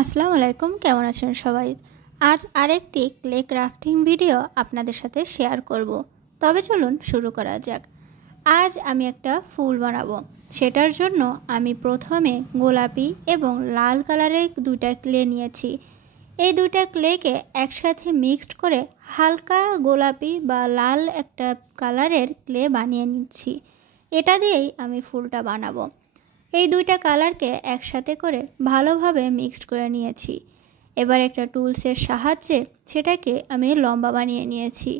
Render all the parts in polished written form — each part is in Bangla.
আসসালামু আলাইকুম, কেমন আছেন সবাই? আজ আরেকটি ক্লে ক্রাফটিং ভিডিও আপনাদের সাথে শেয়ার করব। তবে চলুন শুরু করা যাক। আজ আমি একটা ফুল বানাবো। সেটার জন্য আমি প্রথমে গোলাপি এবং লাল কালারের দুইটা ক্লে নিয়েছি। এই দুইটা ক্লেকে একসাথে মিক্সড করে হালকা গোলাপি বা লাল একটা কালারের ক্লে বানিয়ে নিচ্ছি। এটা দিয়েই আমি ফুলটা বানাবো। এই দুইটা কালারকে একসাথে করে ভালোভাবে মিক্সড করে নিয়েছি। এবার একটা টুলসের সাহায্যে সেটাকে আমি লম্বা বানিয়ে নিয়েছি।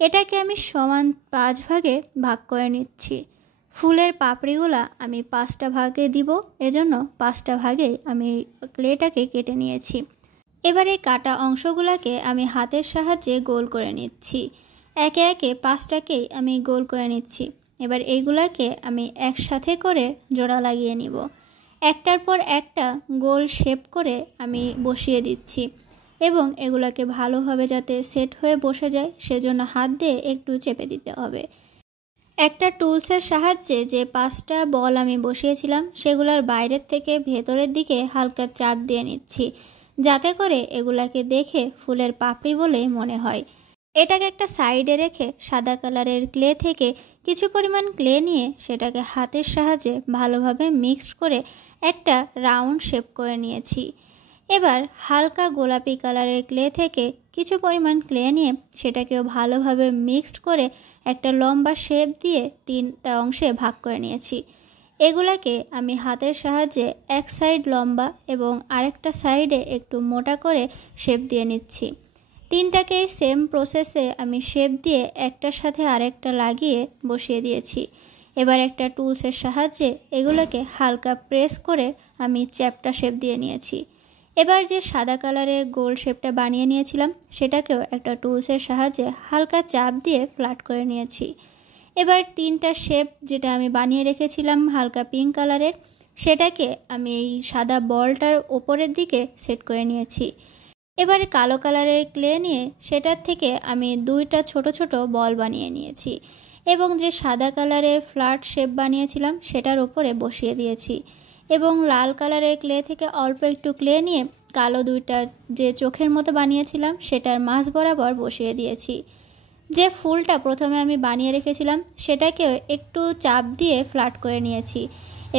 এটাকে আমি সমান 5 ভাগে ভাগ করে নিচ্ছি। ফুলের পাপড়িগুলা আমি 5টা ভাগে দিব, এজন্য 5টা ভাগে আমি ক্লেটাকে কেটে নিয়েছি। এবার এই কাটা অংশগুলোকে আমি হাতের সাহায্যে গোল করে নিচ্ছি। একে একে 5টাকেই আমি গোল করে নিচ্ছি। এবার এইগুলাকে আমি একসাথে করে জোড়া লাগিয়ে নিব। একটার পর একটা গোল শেপ করে আমি বসিয়ে দিচ্ছি এবং এগুলাকে ভালোভাবে যাতে সেট হয়ে বসে যায় সেজন্য হাত দিয়ে একটু চেপে দিতে হবে। একটা টুলসের সাহায্যে যে 5টা বল আমি বসিয়েছিলাম সেগুলোর বাইরের থেকে ভেতরের দিকে হালকা চাপ দিয়ে নিচ্ছি, যাতে করে এগুলাকে দেখে ফুলের পাপড়ি বলে মনে হয়। এটাকে একটা সাইডে রেখে সাদা কালারের ক্লে থেকে কিছু পরিমাণ ক্লে নিয়ে সেটাকে হাতের সাহায্যে ভালোভাবে মিক্সড করে একটা রাউন্ড শেপ করে নিয়েছি। এবার হালকা গোলাপি কালারের ক্লে থেকে কিছু পরিমাণ ক্লে নিয়ে সেটাকেও ভালোভাবে মিক্সড করে একটা লম্বা শেপ দিয়ে 3টা অংশে ভাগ করে নিয়েছি। এগুলাকে আমি হাতের সাহায্যে এক সাইড লম্বা এবং আরেকটা সাইডে একটু মোটা করে শেপ দিয়ে নিচ্ছি। 3টাকে সেম প্রসেসে আমি শেপ দিয়ে একটার সাথে আরেকটা লাগিয়ে বসিয়ে দিয়েছি। এবার একটা টুলসের সাহায্যে এগুলোকে হালকা প্রেস করে আমি চ্যাপ্টা শেপ দিয়ে নিয়েছি। এবার যে সাদা কালারের গোল শেপটা বানিয়ে নিয়েছিলাম সেটাকেও একটা টুলসের সাহায্যে হালকা চাপ দিয়ে ফ্ল্যাট করে নিয়েছি। এবার 3টা শেপ যেটা আমি বানিয়ে রেখেছিলাম হালকা পিঙ্ক কালারের, সেটাকে আমি এই সাদা বলটার ওপরের দিকে সেট করে নিয়েছি। এবারে কালো কালারের ক্লে নিয়ে সেটার থেকে আমি 2টা ছোট ছোট বল বানিয়ে নিয়েছি এবং যে সাদা কালারের ফ্ল্যাট শেপ বানিয়েছিলাম সেটার ওপরে বসিয়ে দিয়েছি এবং লাল কালারের ক্লে থেকে অল্প একটু ক্লে নিয়ে কালো 2টা যে চোখের মতো বানিয়েছিলাম সেটার মাঝ বরাবর বসিয়ে দিয়েছি। যে ফুলটা প্রথমে আমি বানিয়ে রেখেছিলাম সেটাকেও একটু চাপ দিয়ে ফ্ল্যাট করে নিয়েছি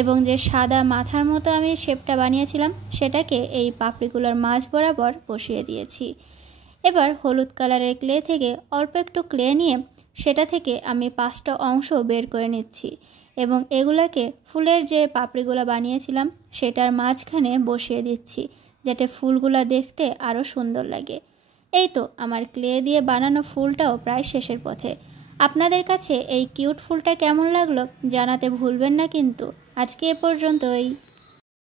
এবং যে সাদা মাথার মতো আমি শেপটা বানিয়েছিলাম সেটাকে এই পাপড়িগুলোর মাঝ বরাবর বসিয়ে দিয়েছি। এবার হলুদ কালারের ক্লে থেকে অল্প একটু ক্লে নিয়ে সেটা থেকে আমি 5টা অংশ বের করে নিচ্ছি এবং এগুলাকে ফুলের যে পাপড়িগুলো বানিয়েছিলাম সেটার মাঝখানে বসিয়ে দিচ্ছি, যাতে ফুলগুলো দেখতে আরও সুন্দর লাগে। এই তো আমার ক্লে দিয়ে বানানো ফুলটাও প্রায় শেষের পথে। আপনাদের কাছে এই কিউট ফুলটা কেমন লাগলো জানাতে ভুলবেন না কিন্তু। আজকে এ পর্যন্তই।